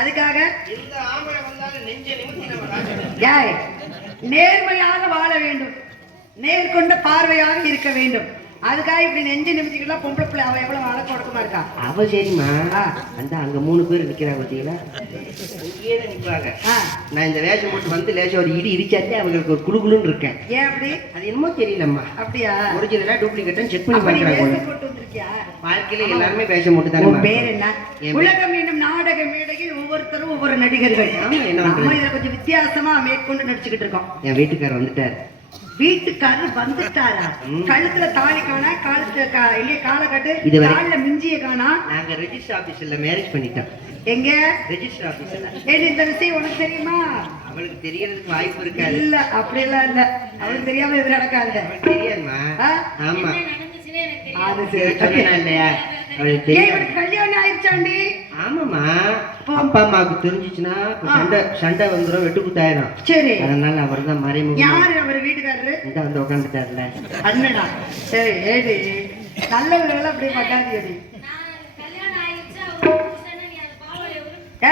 அதுக்காக நேர்மையாக வாழ வேண்டும், நேர்கொண்ட பார்வையாக இருக்க வேண்டும். அதுக்காக இப்படி நெஞ்சு நிமித்திக்கலாம். பொம்பளை பிள்ளை அவ எவ்வளவு அழகு உடக்கமா இருக்கா. அவ சரிம்மா, அந்த அங்க 3 பேர் நிக்கிறாங்க பார்த்தீங்களா, இங்கேயே நிற்பாங்க. நான் இந்த வேஷம் போட்டு வந்து லேசம் ஒரு இடிச்சாத்தே அவங்களுக்கு ஒரு குழுகுலுன்னு இருக்கேன். ஏன் அப்படி? அது என்னமோ தெரியலம்மா. அப்படியா? ஒரிஜினலா டூப்ளிகேட்டா செக் பண்ணி பார்க்கறாங்க. போட்டு வந்திருக்கியா? வாழ்க்கையில எல்லாரும் வேஷம் போட்டு தானே. பேர் என்ன? உலகம் என்னும் நாடக மேடையில் ஒவ்வொருத்தரும் ஒவ்வொரு நடிகர்கள். நம்ம இதை கொஞ்சம் வித்தியாசமா மேற்கொண்டு நடிச்சுக்கிட்டு இருக்கோம். என் வீட்டுக்காரர் வந்துட்டார். வீட்டுக்காரர் வந்துட்டாரா? கழுத்துல தாலி காணா, காலத்துல காலை கட்டு, காலில் மிஞ்சிய காணா. நாங்க ரெஜிஸ்டர் ஆபீஸ்ல மேரேஜ் பண்ணிட்டோம். எங்க? ரெஜிஸ்டர் ஆபீஸ்ல. இந்த விஷயம் உனக்கு தெரியுமா? அவளுக்கு தெரியறதுக்கு வாய்ப்பு இருக்காது. இல்ல அப்படி எல்லாம் இல்ல, அவளுக்கு தெரியாம எது நடக்காது. தெரியாதுமா? ஆமா, அது சரி. இல்லையா அவளுக்கு கல்யாணம் ஆயிடுச்சாண்டி? ஆமாமா, அப்பா அம்மாவுக்கு தெரிஞ்சிச்சுன்னா சண்டை வந்துடும், வெட்டு குத்தாயிரும். சரி, அதனால அவர் தான் மறைமுகம். யாரு அவர் வீட்டுக்காரரு? இந்த வந்து உட்காந்துட்டாருல அண்ணனா. சரி, ஏடி நல்லவர்கள் அப்படி பட்டாதி.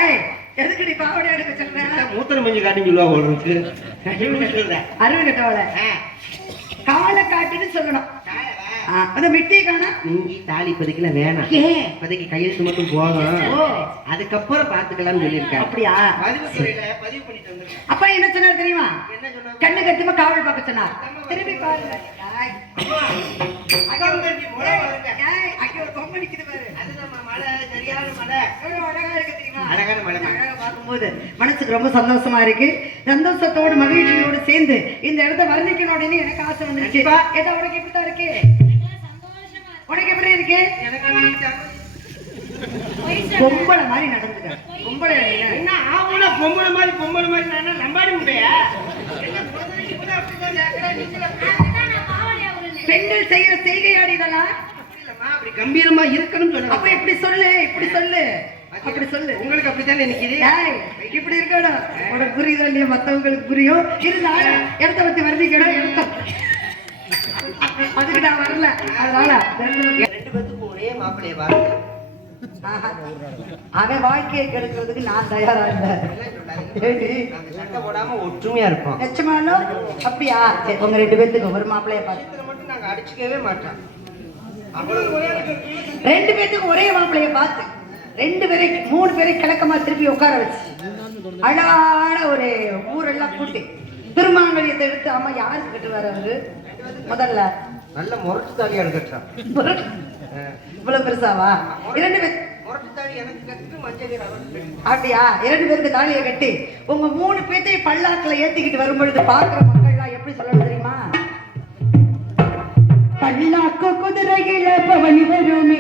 ஏய், எதுக்கு நீ பாவடை எடுக்க சொல்ற? மூத்திரம் மஞ்சள் காட்டுன்னு சொல்லுவா உங்களுக்கு. அருவி கட்டவள காலை காட்டுன்னு சொல்லணும். அந்த மிட்டியை காணா. நீங்க தாலி இப்போதைக்கு வேணாம், இப்போதைக்கு கையெழுத்து மட்டும் போதும், அதுக்கப்புறம் பாத்துக்கலாம் சொல்லியிருக்கேன். அப்படியா? பதிவு பண்ணிட்டு வந்து. அப்பா என்ன சொன்னார் தெரியுமா? கண்ணு கட்டுமா காவல் பார்க்க சொன்னார். திரும்பி பாருங்க. மனசுக்கு ரொம்ப சந்தோஷமா இருக்கு. சந்தோஷத்தோடு மகிழ்ச்சியோடு சேர்ந்து இந்த இடத்த வர்ணிக்கணும் எனக்கு ஆசை வந்துருச்சு. உனக்கு எப்படிதான் இருக்கு? உனக்கு எப்படி இருக்கு? பொம்பளை மாதிரி நடந்துக்க. பொம்பளை என்ன ஆகுனா பொம்பளை மாதிரி நான் நம்பாடி முட்டையா? பெண்கள் செய்யற செய்கையாடி இதெல்லாம் அப்படி கம்பீரமா இருக்கணும் சொல்ல. அப்ப இப்படி சொல்லு, இப்படி சொல்லு, அப்படி சொல்லு. உங்களுக்கு அப்படித்தானே நினைக்கிறீ? இப்படி இருக்கணும். உனக்கு புரியுதோ இல்லையா? மத்தவங்களுக்கு புரியும். இருந்தாலும் இடத்த பத்தி வர்ணிக்கணும். இடத்த அதுக்கு நான் வரல. அதனால 2 பேத்துக்கும் ஒரே மாப்பிள்ளைய வாழ்க்கை. அவன் வாழ்க்கையை கெடுக்கிறதுக்கு நான் தயாரா இல்லை. சண்டை போடாம ஒற்றுமையா இருப்போம். நிச்சயமாலும் அப்படியா? உங்க 2 பேத்துக்கு ஒரு மாப்பிள்ளைய பார்த்து மட்டும் நாங்க அடிச்சுக்கவே மாட்டோம். 2 பேத்துக்கு ஒரே மாப்பிள்ளைய பார்த்து 2 பேரை 3 பேரை கிழக்கமா திருப்பி உட்கார வச்சு அழகான ஒரு ஊரெல்லாம் கூட்டி திருமாங்கல்யத்தை எடுத்து அம்மா யாருக்கு கட்டுவாரு அவரு? முதல்ல நல்ல முரட்டு தாலியா எடுக்கட்டான். இவ்வளவு பெருசாவா? 2 பேர் அப்படியா? 2 பேருக்கு தாலியை கட்டி உங்க 3 பேர்த்தை பல்லாக்குல ஏத்திக்கிட்டு வரும்பொழுது பாக்குற மக்கள்லாம் எப்படி சொல்லணும் தெரியுமா? பல்லாக்கு குதிரையில பவனி வருமே.